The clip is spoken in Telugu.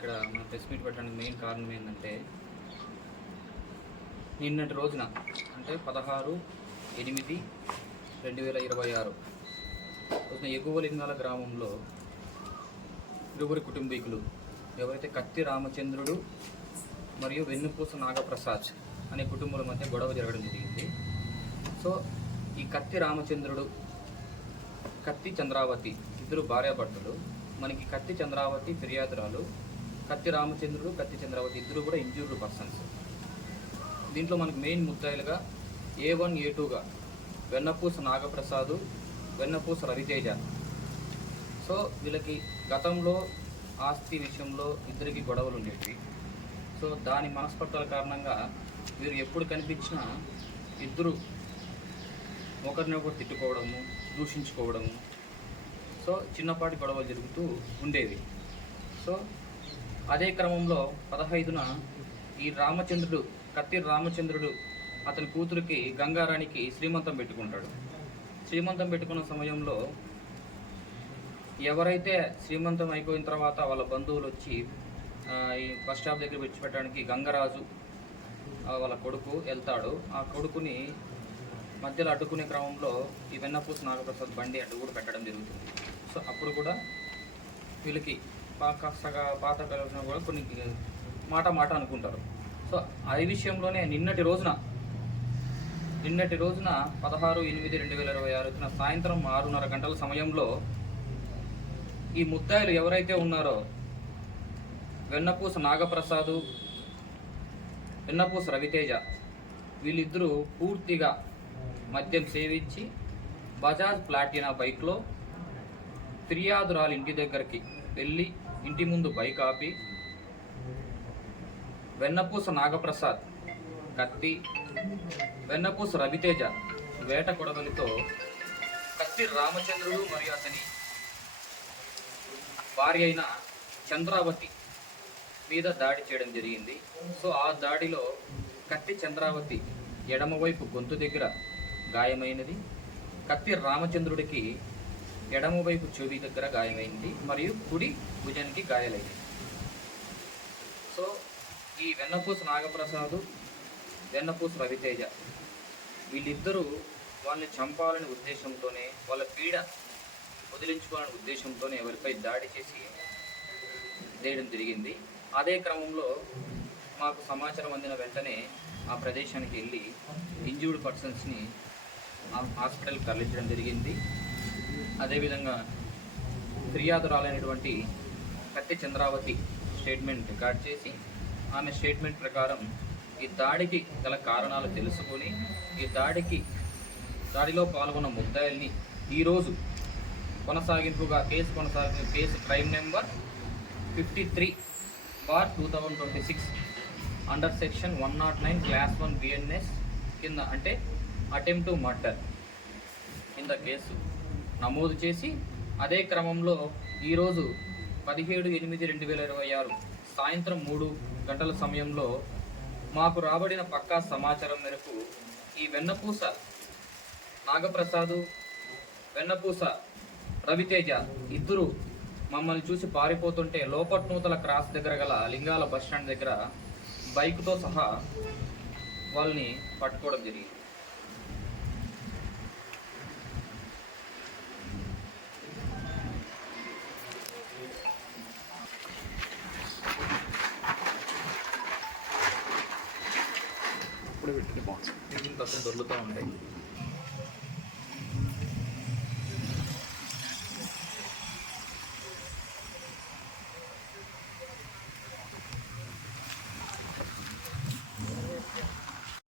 ఇక్కడ మన ప్రెస్ మీట్ పెట్టడానికి మెయిన్ కారణం ఏంటంటే నిన్నటి రోజున అంటే 16/8/2026 రోజున ఎగువ లింగాల గ్రామంలో ఇరువురి కుటుంబీకులు ఎవరైతే కత్తి రామచంద్రుడు మరియు వెన్నుపూస నాగప్రసాద్ అనే కుటుంబాల మధ్య గొడవ జరగడం జరిగింది. సో ఈ కత్తి రామచంద్రుడు కత్తి చంద్రావతి ఇద్దరు భార్యాభర్తలు. మనకి కత్తి చంద్రావతి ఫిర్యాదురాలు, కత్తి రామచంద్రుడు కత్తి చంద్రావతి ఇద్దరు కూడా ఇంజ్యూర్డ్ పర్సన్స్. దీంట్లో మనకు మెయిన్ ముద్దాయిలుగా A1 A2గా వెన్నపూస నాగప్రసాదు, వెన్నపూస రవితేజ. సో వీళ్ళకి గతంలో ఆస్తి విషయంలో ఇద్దరికి గొడవలు ఉండేవి. సో దాని మనస్పర్ధల కారణంగా వీరు ఎప్పుడు కనిపించినా ఇద్దరు ఒకరినొకరు తిట్టుకోవడము, దూషించుకోవడము, సో చిన్నపాటి గొడవలు జరుగుతూ ఉండేవి. సో అదే క్రమంలో 15న ఈ రామచంద్రుడు కత్తి రామచంద్రుడు అతని కూతురికి గంగారానికి శ్రీమంతం పెట్టుకుంటాడు. శ్రీమంతం పెట్టుకున్న సమయంలో ఎవరైతే శ్రీమంతం అయిపోయిన తర్వాత వాళ్ళ బంధువులు వచ్చి ఈ బస్ స్టాప్ దగ్గర విడిచిపెట్టడానికి గంగరాజు వాళ్ళ కొడుకు వెళ్తాడు. ఆ కొడుకుని మధ్యలో అడ్డుకునే క్రమంలో ఈ వెన్నపూస నాగప్రసాద్ బండి అడ్డు కూడా పెట్టడం జరుగుతుంది. సో అప్పుడు కూడా వీళ్ళకి కాస్తగా పాత కలిగిన కూడా కొన్ని మాట అనుకుంటారు. సో అది విషయంలోనే నిన్నటి రోజున 16/8/2026 సాయంత్రం 6:30 గంటల సమయంలో ఈ ముద్దాయిలు ఎవరైతే ఉన్నారో వెన్నపూస నాగప్రసాదు, వెన్నపూస రవితేజ వీళ్ళిద్దరూ పూర్తిగా మద్యం సేవించి బజాజ్ ప్లాటినా బైక్లో ఫిర్యాదురాలు ఇంటి దగ్గరికి వెళ్ళి ఇంటి ముందు బైక్ ఆపి వెన్నపూస నాగప్రసాద్ కత్తి, వెన్నపూస రవితేజ వేట కొడవలితో కత్తి రామచంద్రుడు మరియు అతని భార్య అయిన చంద్రావతి మీద దాడి చేయడం జరిగింది. సో ఆ దాడిలో కత్తి చంద్రావతి ఎడమవైపు గొంతు దగ్గర గాయమైనది, కత్తి రామచంద్రుడికి ఎడమవైపు చెవి దగ్గర గాయమైంది మరియు కుడి భుజానికి గాయాలైంది. సో ఈ వెన్నపూస నాగప్రసాదు, వెన్నపూస రవితేజ వీళ్ళిద్దరూ వాళ్ళని చంపాలనే ఉద్దేశంతోనే, వాళ్ళ పీడ వదిలించుకోవాలనే ఉద్దేశంతోనే ఎవరిపై దాడి చేసి చేయడం జరిగింది. అదే క్రమంలో మాకు సమాచారం అందిన వెంటనే ఆ ప్రదేశానికి వెళ్ళి ఇంజ్యూర్డ్ పర్సన్స్ని హాస్పిటల్కి తరలించడం జరిగింది. అదేవిధంగా ఫిర్యాదురాలైనటువంటి కత్తి చంద్రావతి స్టేట్మెంట్ రికార్డ్ చేసి ఆమె స్టేట్మెంట్ ప్రకారం ఈ దాడికి గల కారణాలు తెలుసుకొని ఈ దాడిలో పాల్గొన్న ముద్దాయిల్ని ఈరోజు కొనసాగింపుగా case crime number 53/2026 under section 109 Class 1 BNS కింద అంటే అటెంప్ట్ టు మర్డర్ కింద కేసు నమోదు చేసి అదే క్రమంలో ఈరోజు 17/8/2026 సాయంత్రం 3 గంటల సమయంలో మాకు రాబడిన పక్కా సమాచారం మేరకు ఈ వెన్నపూస నాగప్రసాదు, వెన్నపూస రవితేజ ఇద్దరు మమ్మల్ని చూసి పారిపోతుంటే లోపట్నూతల క్రాస్ దగ్గర గల లింగాల బస్టాండ్ దగ్గర బైక్తో సహా వాళ్ళని పట్టుకోవడం జరిగింది. ఇప్పుడు పెట్టిన బాక్స్ దొరుకుతూ ఉంటాయి.